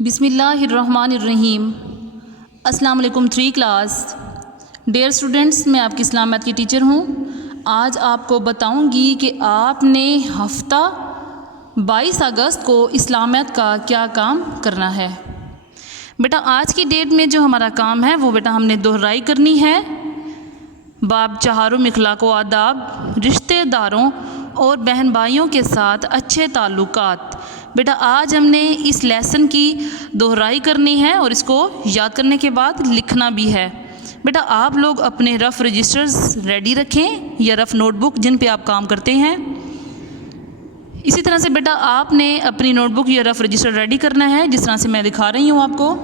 بسم اللہ الرحمن الرحیم۔ السلام علیکم 3 کلاس ڈیئر اسٹوڈنٹس، میں آپ کی اسلامیات کی ٹیچر ہوں۔ آج آپ کو بتاؤں گی کہ آپ نے ہفتہ 22 اگست کو اسلامیات کا کیا کام کرنا ہے۔ بیٹا آج کی ڈیٹ میں جو ہمارا کام ہے وہ بیٹا ہم نے دہرائی کرنی ہے۔ باب چہارم اخلاق و آداب، رشتہ داروں اور بہن بھائیوں کے ساتھ اچھے تعلقات۔ بیٹا آج ہم نے اس لیسن کی دہرائی کرنی ہے اور اس کو یاد کرنے کے بعد لکھنا بھی ہے۔ بیٹا آپ لوگ اپنے رف رجسٹرز ریڈی رکھیں یا رف نوٹ بک جن پہ آپ کام کرتے ہیں۔ اسی طرح سے بیٹا آپ نے اپنی نوٹ بک یا رف رجسٹر ریڈی کرنا ہے جس طرح سے میں دکھا رہی ہوں آپ کو۔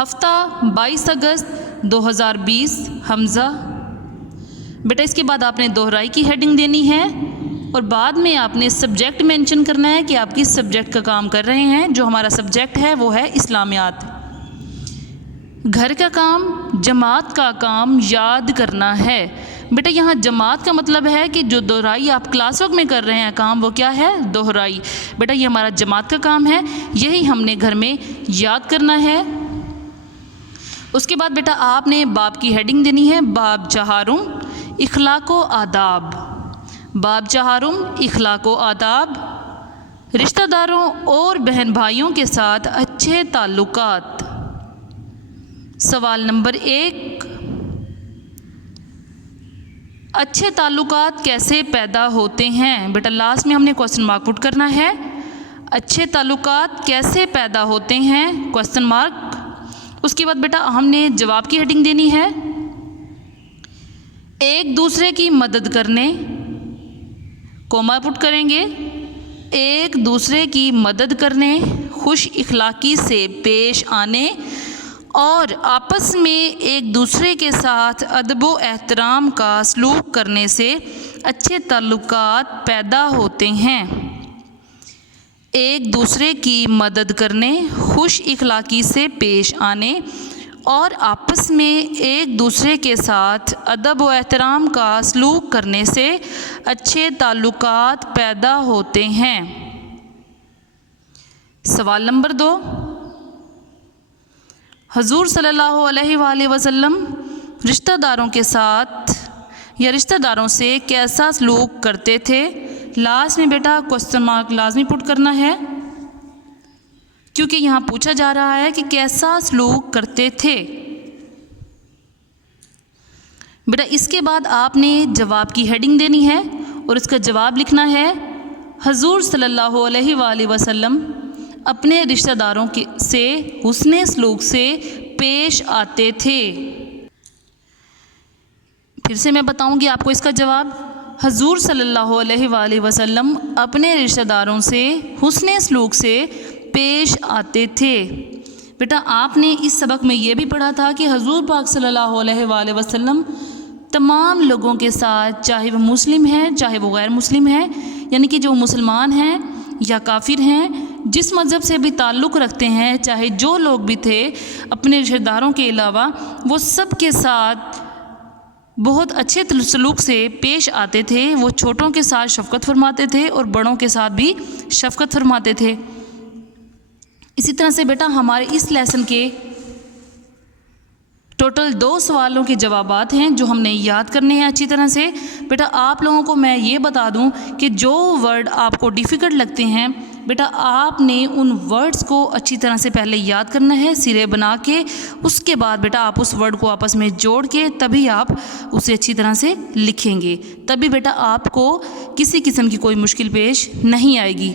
ہفتہ 22 اگست 2020 حمزہ۔ بیٹا اس کے بعد آپ نے دہرائی کی ہیڈنگ دینی ہے اور بعد میں آپ نے سبجیکٹ مینشن کرنا ہے کہ آپ کس سبجیکٹ کا کام کر رہے ہیں۔ جو ہمارا سبجیکٹ ہے وہ ہے اسلامیات۔ گھر کا کام، جماعت کا کام یاد کرنا ہے۔ بیٹا یہاں جماعت کا مطلب ہے کہ جو دہرائی آپ کلاس ورک میں کر رہے ہیں کام وہ کیا ہے؟ دہرائی۔ بیٹا یہ ہمارا جماعت کا کام ہے، یہی ہم نے گھر میں یاد کرنا ہے۔ اس کے بعد بیٹا آپ نے باب کی ہیڈنگ دینی ہے، باب چہارم اخلاق و آداب۔ باب چہارم اخلاق و آداب، رشتہ داروں اور بہن بھائیوں کے ساتھ اچھے تعلقات۔ سوال نمبر 1، اچھے تعلقات کیسے پیدا ہوتے ہیں؟ بیٹا لاسٹ میں ہم نے کوسچن مارک پٹ کرنا ہے۔ اچھے تعلقات کیسے پیدا ہوتے ہیں؟ Question mark. اس کے بعد بیٹا ہم نے جواب کی ہیڈنگ دینی ہے، ایک دوسرے کی مدد کرنے، کوما پٹ کریں گے، ایک دوسرے کی مدد کرنے، خوش اخلاقی سے پیش آنے اور آپس میں ایک دوسرے کے ساتھ ادب و احترام کا سلوک کرنے سے اچھے تعلقات پیدا ہوتے ہیں۔ ایک دوسرے کی مدد کرنے، خوش اخلاقی سے پیش آنے اور آپس میں ایک دوسرے کے ساتھ ادب و احترام کا سلوک کرنے سے اچھے تعلقات پیدا ہوتے ہیں۔ سوال نمبر 2، حضور صلی اللہ علیہ وآلہ وسلم رشتہ داروں کے ساتھ یا رشتہ داروں سے کیسا سلوک کرتے تھے؟ لاسٹ میں بیٹا کوسچن مارک لازمی پٹ کرنا ہے کیونکہ یہاں پوچھا جا رہا ہے کہ کیسا سلوک کرتے تھے۔ بیٹا اس کے بعد آپ نے جواب کی ہیڈنگ دینی ہے اور اس کا جواب لکھنا ہے، حضور صلی اللہ علیہ وآلہ وسلم اپنے رشتہ داروں سے حسن سلوک سے پیش آتے تھے۔ پھر سے میں بتاؤں گی آپ کو اس کا جواب، حضور صلی اللہ علیہ وآلہ وسلم اپنے رشتہ داروں سے حسن سلوک سے پیش آتے تھے۔ بیٹا آپ نے اس سبق میں یہ بھی پڑھا تھا کہ حضور پاک صلی اللہ علیہ وآلہ وسلم تمام لوگوں کے ساتھ، چاہے وہ مسلم ہیں چاہے وہ غیر مسلم ہیں، یعنی کہ جو مسلمان ہیں یا کافر ہیں، جس مذہب سے بھی تعلق رکھتے ہیں، چاہے جو لوگ بھی تھے اپنے رشتہ داروں کے علاوہ، وہ سب کے ساتھ بہت اچھے سلوک سے پیش آتے تھے۔ وہ چھوٹوں کے ساتھ شفقت فرماتے تھے اور بڑوں کے ساتھ بھی شفقت فرماتے تھے۔ اسی طرح سے بیٹا ہمارے اس لیسن کے ٹوٹل 2 سوالوں کے جوابات ہیں جو ہم نے یاد کرنے ہیں اچھی طرح سے۔ بیٹا آپ لوگوں کو میں یہ بتا دوں کہ جو ورڈ آپ کو ڈیفیکلٹ لگتے ہیں بیٹا آپ نے ان ورڈز کو اچھی طرح سے پہلے یاد کرنا ہے سرے بنا کے، اس کے بعد بیٹا آپ اس ورڈ کو آپس میں جوڑ کے تبھی آپ اسے اچھی طرح سے لکھیں گے، تبھی بیٹا آپ کو کسی قسم کی کوئی مشکل پیش نہیں آئے گی۔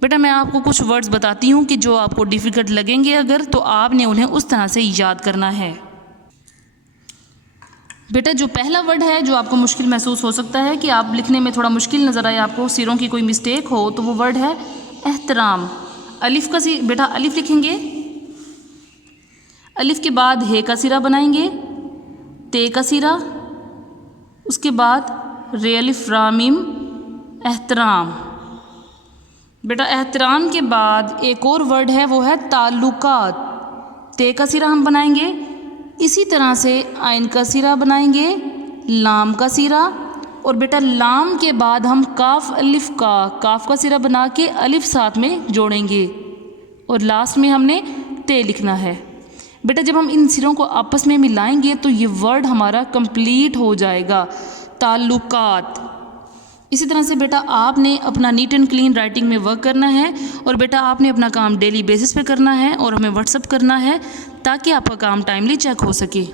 بیٹا میں آپ کو کچھ ورڈز بتاتی ہوں کہ جو آپ کو ڈیفیکلٹ لگیں گے اگر، تو آپ نے انہیں اس طرح سے یاد کرنا ہے۔ بیٹا جو پہلا ورڈ ہے جو آپ کو مشکل محسوس ہو سکتا ہے کہ آپ لکھنے میں تھوڑا مشکل نظر آئے، آپ کو سیروں کی کوئی مسٹیک ہو، تو وہ ورڈ ہے احترام۔ الف کا بیٹا الف لکھیں گے، الف کے بعد ہے کا سیرہ بنائیں گے، تے کا سیرہ، اس کے بعد رے الف را میم احترام۔ بیٹا احترام کے بعد ایک اور ورڈ ہے وہ ہے تعلقات، تے کا سیرہ ہم بنائیں گے، اسی طرح سے عین کا سیرہ بنائیں گے، لام کا سیرہ اور بیٹا لام کے بعد ہم کاف الف کاف کا سرا بنا کے الف ساتھ میں جوڑیں گے اور لاسٹ میں ہم نے تے لکھنا ہے۔ بیٹا جب ہم ان سروں کو آپس میں ملائیں گے تو یہ ورڈ ہمارا کمپلیٹ ہو جائے گا، تعلقات۔ اسی طرح سے بیٹا آپ نے اپنا نیٹ اینڈ کلین رائٹنگ میں ورک کرنا ہے اور بیٹا آپ نے اپنا کام ڈیلی بیسس پہ کرنا ہے اور ہمیں واٹس اپ کرنا ہے تاکہ آپ کا کام ٹائملی چیک ہو سکے۔